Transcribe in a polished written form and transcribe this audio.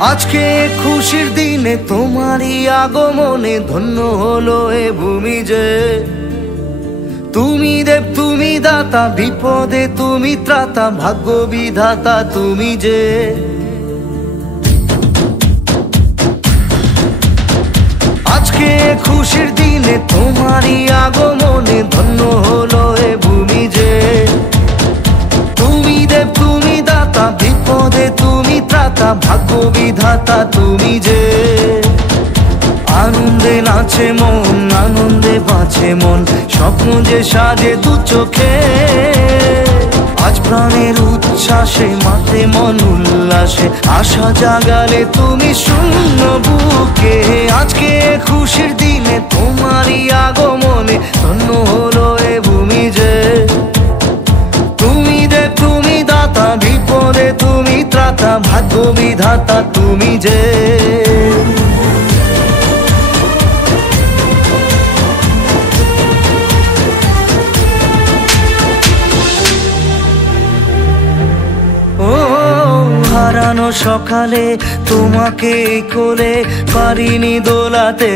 আজকে খুশির দিনে তোমারই আগমনে ধন্য হলো এ ভূমি যে। তুমি দেব তুমি দাতা, বিপদে তুমি ত্রাতা, ভাগ্য বিধাতা তুমি যে। আজকে খুশির দিনে তোমারই আগমনে ধন্য হলো এ ভূমি যে। তুমি দেব তুমি দাতা, বিপদে তুমি ত্রাতা, ভাগ্য বিধাতা তুমি যে। আনন্দে নাচে মন, আনন্দে বাঁচে মন, স্বপ্ন যে সাজে দু চোখে। আজ প্রাণের উচ্ছ্বাসে মাতে মন উল্লাসে, আশা জাগালে তুমি শূন্য বুকে। আজকে খুশির দিনে তোমারই আগমনে ধন্য হলো এ ভূমি যে। তুমি দেব তুমি দাতা, বিপদে তুমি ত্রাতা, ভাগ্য বিধাতা তুমি যে। হারানো সকালে তোমাকে কোলে পারিনি দোলাতে।